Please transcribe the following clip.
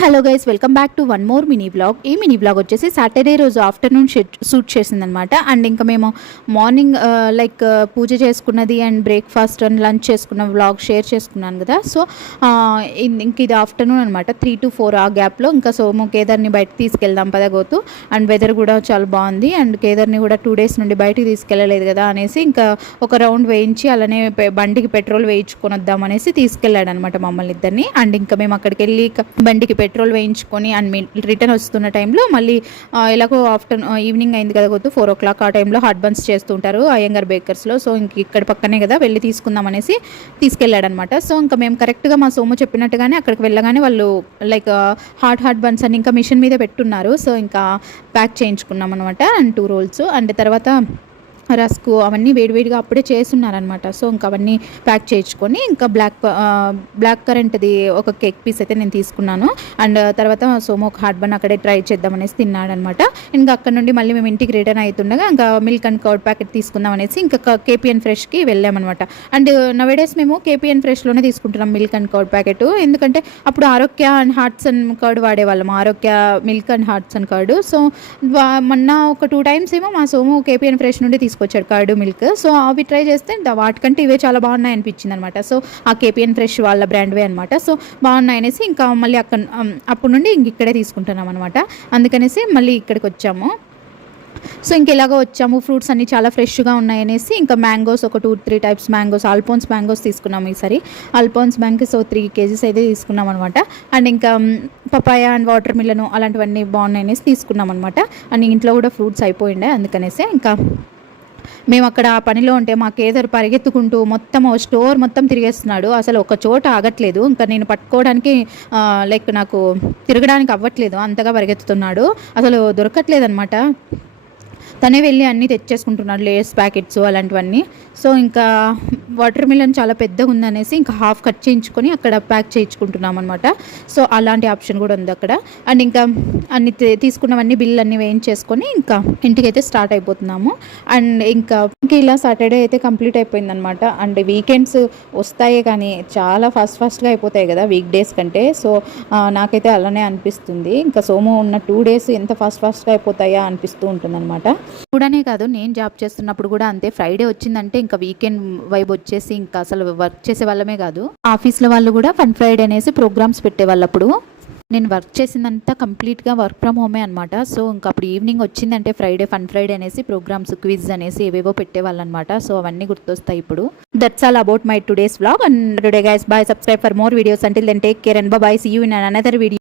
Hello guys, welcome back to one more mini blog. ఈ mini blog వచ్చేసి Saturday రోజు afternoon shoot చేసిందనమాట. And ఇంకా మేము మార్నింగ్ పూజ చేసుకున్నది అండ్ బ్రేక్ఫాస్ట్ అండ్ లంచ్ చేసుకున్న బ్లాగ్ షేర్ చేసుకున్నాను కదా. సో ఇంక ఇది ఆఫ్టర్నూన్ అనమాట, 3 to 4 ఆ గ్యాప్లో ఇంకా సోము కేదార్ని బయటకు తీసుకెళ్దాం పదగోతు. అండ్ వెదర్ కూడా చాలా బాగుంది. అండ్ కేదార్ని కూడా 2 days నుండి బయటికి తీసుకెళ్ళలేదు కదా అనేసి ఇంకా ఒక రౌండ్ వేయించి అలానే బండికి పెట్రోల్ వేయించుకొని వద్దాం అనేసి తీసుకెళ్ళాడు అనమాట మమ్మల్ని ఇద్దరిని. అండ్ ఇంకా మేము అక్కడికి వెళ్ళి బండికి పెట్రోల్ వేయించుకొని అండ్ రిటర్న్ వస్తున్న టైంలో మళ్ళీ ఎలాగో ఈవినింగ్ అయింది కదా, 4 o'clock ఆ టైంలో హాట్ బన్స్ చేస్తుంటారు అయ్యంగార్ బేకర్స్లో. సో ఇంక ఇక్కడ పక్కనే కదా, వెళ్ళి తీసుకుందాం అనేసి తీసుకెళ్ళాడనమాట. సో ఇంకా మేము కరెక్ట్గా మా సోము చెప్పినట్టుగానే అక్కడికి వెళ్ళగానే వాళ్ళు హాట్ బన్స్ అని ఇంకా మిషన్ మీద పెట్టున్నారు. సో ఇంకా ప్యాక్ చేయించుకున్నాం అనమాట. అండ్ 2 rolls అండ్ తర్వాత రస్కు అవన్నీ వేడివేడిగా అప్పుడే చేస్తున్నారనమాట. సో ఇంకా అవన్నీ ప్యాక్ చేయించుకొని ఇంకా బ్లాక్ కరెంట్ది ఒక కేక్ పీస్ అయితే నేను తీసుకున్నాను. అండ్ తర్వాత సోమో ఒక హాట్ బన్ అక్కడే ట్రై చేద్దామనేసి తిన్నాడనమాట. ఇంకా అక్కడ నుండి మళ్ళీ మేము ఇంటికి రిటర్న్ అవుతుండగా ఇంకా మిల్క్ అండ్ కర్డ్ ప్యాకెట్ తీసుకుందాం అనేసి ఇంకా కేపీఎన్ ఫ్రెష్కి వెళ్ళామన్నమాట. అండ్ నవేడేస్ మేము కేపీఎన్ ఫ్రెష్లోనే తీసుకుంటున్నాం మిల్క్ అండ్ కర్డ్ ప్యాకెట్. ఎందుకంటే అప్పుడు ఆరోగ్య అండ్ హార్ట్స్ అండ్ కర్డ్ వాడేవాళ్ళం, ఆరోగ్య milk and hearts and curd. So మొన్న ఒక 2 times ఏమో మా సోము కేపీఎన్ ఫ్రెష్ నుండి తీసుకొచ్చాడు కర్డ్ మిల్క్. సో అవి ట్రై చేస్తే వాటికంటే ఇవే చాలా బాగున్నాయి అనిపించింది అనమాట. సో ఆ కేపీఎన్ ఫ్రెష్ వాళ్ళ బ్రాండ్వే అనమాట. సో బాగున్నాయి అనేసి ఇంకా మళ్ళీ అప్పటి నుండి ఇక్కడే తీసుకుంటున్నాం అనమాట. అందుకనేసి మళ్ళీ ఇక్కడికి వచ్చాము. సో ఇంకెలాగో వచ్చాము, ఫ్రూట్స్ అన్నీ చాలా ఫ్రెష్గా ఉన్నాయనేసి ఇంకా మ్యాంగోస్ ఒక 2-3 types మ్యాంగోస్, ఆల్పోన్స్ మ్యాంగోస్ తీసుకున్నాము ఈసారి. ఆల్పోన్స్ మ్యాంగో సో 3 kgs అయితే తీసుకున్నాం అనమాట. అండ్ ఇంకా పపాయ అండ్ వాటర్ మిలను అలాంటివన్నీ బాగున్నాయనేసి తీసుకున్నాం అనమాట. అండ్ ఇంట్లో కూడా ఫ్రూట్స్ అయిపోయిండే, అందుకనేసి ఇంకా మేము అక్కడ ఆ పనిలో ఉంటే మా కేదర్ పరిగెత్తుకుంటూ మొత్తం స్టోర్ మొత్తం తిరిగేస్తున్నాడు. అసలు ఒక చోట ఆగట్లేదు. ఇంకా నేను పట్టుకోవడానికి నాకు తిరగడానికి అవ్వట్లేదు, అంతగా పరిగెత్తుతున్నాడు. అసలు దొరకట్లేదు అనమాట. తనే వెళ్ళి అన్నీ తెచ్చేసుకుంటున్నాడు, లేస్ ప్యాకెట్స్ అలాంటివన్నీ. సో ఇంకా వాటర్ మిలన్ చాలా పెద్దగా ఉందనేసి ఇంకా హాఫ్ కట్ చేయించుకొని అక్కడ ప్యాక్ చేయించుకుంటున్నాం అనమాట. సో అలాంటి ఆప్షన్ కూడా ఉంది అక్కడ. అండ్ ఇంకా అన్ని తీసుకున్నవన్నీ బిల్ అన్నీ వేయించేసుకొని ఇంకా ఇంటికైతే స్టార్ట్ అయిపోతున్నాము. అండ్ ఇంకా ఇలా సాటర్డే అయితే కంప్లీట్ అయిపోయిందనమాట. అండ్ వీకెండ్స్ వస్తాయే కానీ చాలా ఫాస్ట్గా అయిపోతాయి కదా వీక్ డేస్ కంటే. సో నాకైతే అలానే అనిపిస్తుంది. ఇంకా సోము ఉన్న 2 days ఎంత ఫాస్ట్గా అయిపోతాయా అనిపిస్తూ ఉంటుంది అనమాట. కూడానే కాదు, నేను జాబ్ చేస్తున్నప్పుడు కూడా అంతే. ఫ్రైడే వచ్చిందంటే ఇంకా వీకెండ్ వైబ్ వచ్చేసి ఇంకా అసలు వర్క్ చేసే వాళ్ళమే కాదు, ఆఫీస్లో వాళ్ళు కూడా ఫన్ ఫ్రైడే అనేసి ప్రోగ్రామ్స్ పెట్టేవాళ్ళు. అప్పుడు నేను వర్క్ చేసిందంతా కంప్లీట్గా వర్క్ ఫ్రమ్ హోమే అనమాట. సో ఇంకా అప్పుడు ఈవినింగ్ వచ్చిందంటే ఫ్రైడే ఫన్ ఫ్రైడే అనేసి ప్రోగ్రామ్స్, క్విజ్ అనేసి ఏవేవో పెట్టేవాళ్ళు అనమాట. సో అవన్నీ గుర్తొస్తాయి ఇప్పుడు. That's all about my today's vlog. And today guys, bye, subscribe for more videos. Until then take care and bye. See you in another video.